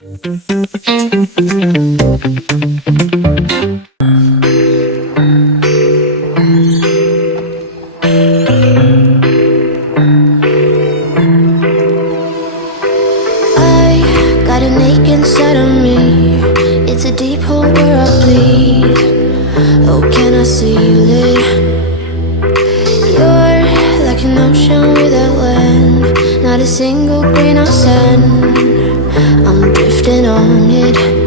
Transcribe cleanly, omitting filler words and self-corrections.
Got an ache inside of me. It's a deep hole where I bleed. Oh, can I seal it? You're like an ocean without land. Not a single grain of sand. I'm drifting on it.